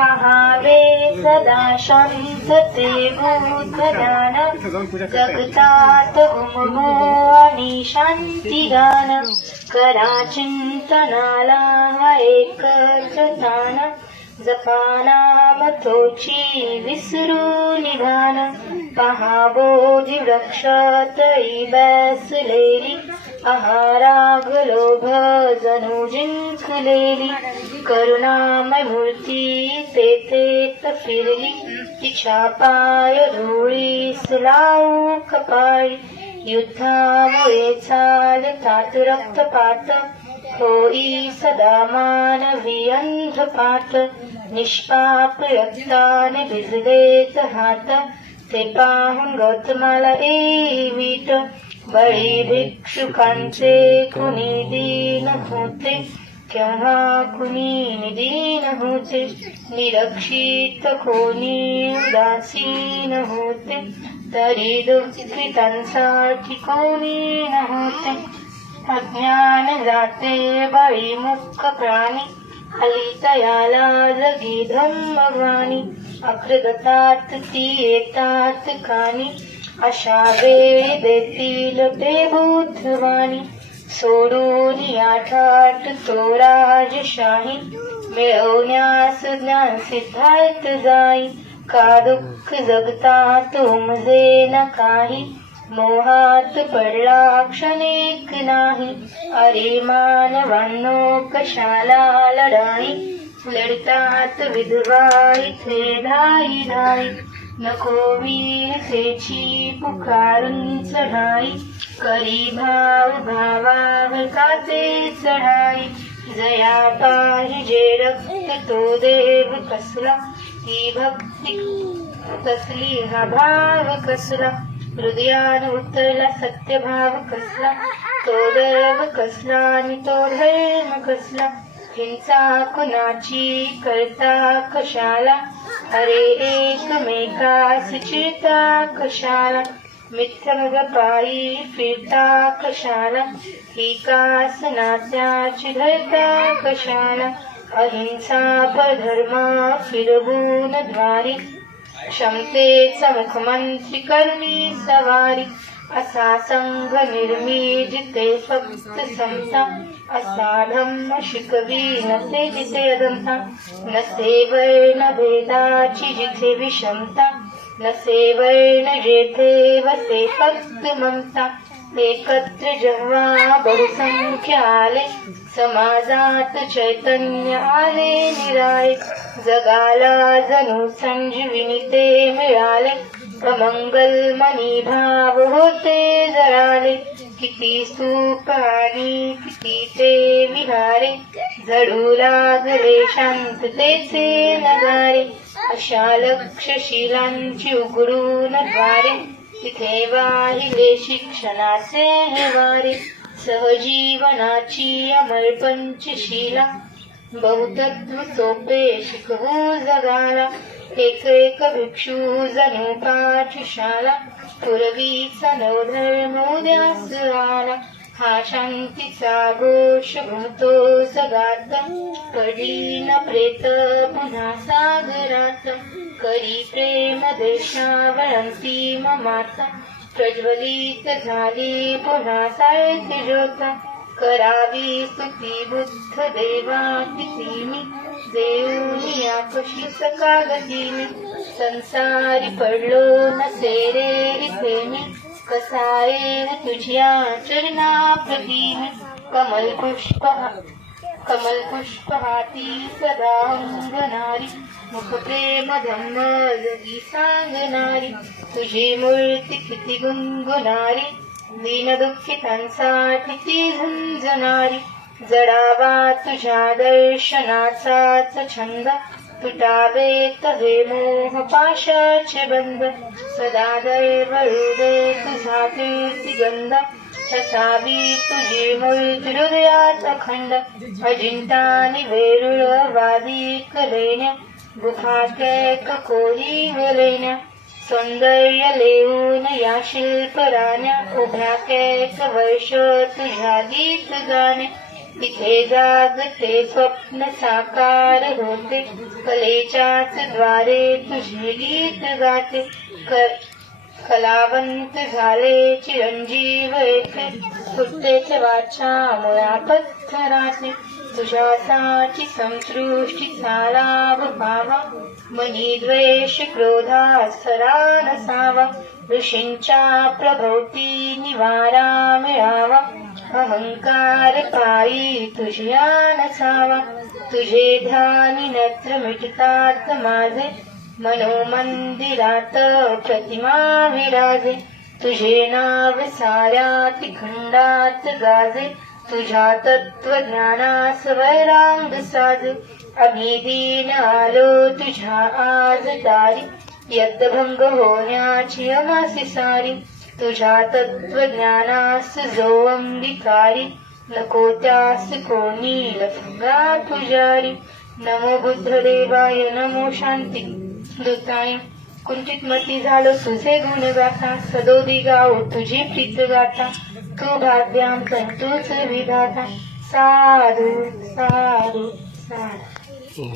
पहावे सदा शांतते भूतदान जगतात घुमघुमो आणि शांतिगान करा चिंतनाला हा एकच तान जपानाम तोची विसरू निघान पहा बोधी वृक्षातळी बसलेली आहाराग लोभ जणू जिंकलेली करुणामय मूर्ती तेथेत फिरली तिच्या पाय धुळीस लावू कपाळी. युद्धामुळे चालतात रक्तपात होई सदा मानवी अंधपात. निष्पाप रक्ताने भिजलेत हात ते पाहून गौतमाला वीट बळी भिक्षुकांचे कुणी दीन होते. केव्हा कुणी निदीन होते? निरक्षित कोणी उदासीन होते. तरी दुःखितांसाठी कोणी नव्हते. अज्ञान जाते बळी मुख प्राणी. हलित याला जगी धम्मवाणी. अकृगतात ती येतात कानी. अशा वेळी देतील ते बुद्धवाणी. सोडून या ठाट तो राजशाही. मिळवण्यास ज्ञान सिद्धार्थ जाई. का दुःख जगतात तुमजे न काही? मोहात पडला क्षणिक नाही. अरे मानवांनो कशाला लढाई? लढतात विधवा इथे धाई धाई. नको वीरतेची पुकारून चढाई. करी भाव भावावर काचे चढाई. जया पाहिजे रक्त तो देव कसला. ही भक्ती कसली हा भाव कसला. हृदयान उतरला सत्यभाव कसला. तो देव कसला आणि तो धर्म कसला. हिंसा कुणाची करता कशाला? अरे एकमेकास चिरता कशाला? मिथ्यमग पायी फिरता कशाला? एकाच नात्याची धरता कशाला? अहिंसा परधर्मा फिरवून द्वारी क्षमतेचा मुखमंत्री करणी सवारी. असा संघ निर्मी जिथे फक्त समता असा धम्म शिकवी नसे जिथे अधमता नसे वर्ण भेदाची जिथे विषमता. नसे वर्ण जेथे वसे फक्त ममता. एकत्र जेव्हा बहुसंख्य आले समाजात चैतन्य आले निराळे. जगाला जणू संजीविनी ते मिळाले. अमंगल मनी भाव होते जळाले किती स्तूप आणि किती ते विहारे झडू लागले शांततेचे नगारे अशा लक्षशिलांची उघडून द्वारे तिथे वाहिले शिक्षणाचे हे वारे सहजीवनाची अमल पंचशिला बहुतत्व सोपे शिकवू जगाला एक एक भिक्षू जणू पाठशाला पूर्वीचा नवधर्म उद्यास आला हा शांतीचा घोष म्हणतो सगात पडली न प्रेत पुन्हा सागरात करी प्रेम देशावरंती ममाता प्रज्वलित झाली पुन्हा साळते ज्योता करावी स्तुती बुद्ध देवा कितीनी देऊनी आकशी सकागतीने संसारी पडलो नसे रे रितेने कसा तुझ्या चरणा प्रतिमे कमल पुष्प कमल पुष्प हाती सदा अंगणारी. मुख प्रेम धम्म जगी सांगणारी. तुझी मूर्ती किती गुंगुणारी दीन दुःखितांसाठी ती जडावा तुझ्या दर्शनाचाच छंद तुटावे तवे मोह पाशाचे बंद सदा दैव हृदय तुझा कीर्ती गंध ठसावी तुझी मूर्ती हृदयात खंड अजिंठानी वेरुळ वादी कलेण्या गुफात कोरी वलेण्या सौंदर्य लेऊन या शिल्पराण्या उभ्या कैक वर्ष तुझ्या गीत गाणे तिथे जागते स्वप्न साकार होते। कलेच्याच द्वारे तुझे गीत गाते। क- कलावंत झाले चिरंजीव येथे। फुटतेच वाचा मुळा पत्थराचे तुझ्यासाठी संसृष्टीचा लाभ पावा मनी द्वेष क्रोधा सरा नसावा ऋषींच्या निवारा मिळावा अहंकार पायी तुझ्या नसावा तुझे ध्यानी नत्र मिटतात माझे मनोमंदिरात प्रतिमा विराजे तुझे नाव साऱ्या खंडात गाजे तुझ्या तत्वज्ञानास वैरांग साजे. आम्ही आलो तुझ्या आज दारी. यद्भंग होण्याची अमासी सारी. तुझ्या तत्वज्ञानास जो अंगिकारी. नको त्यास कोणी लफंगा पुजारी. नमो बुद्धदेवाय नमो शांती. दुताय कुंचित मती झालो तुझे गुण गाथा सदोदी गाव तुझी प्रीत गाथा तू भाग्याम तूच विधाता. साधू साधू साधू.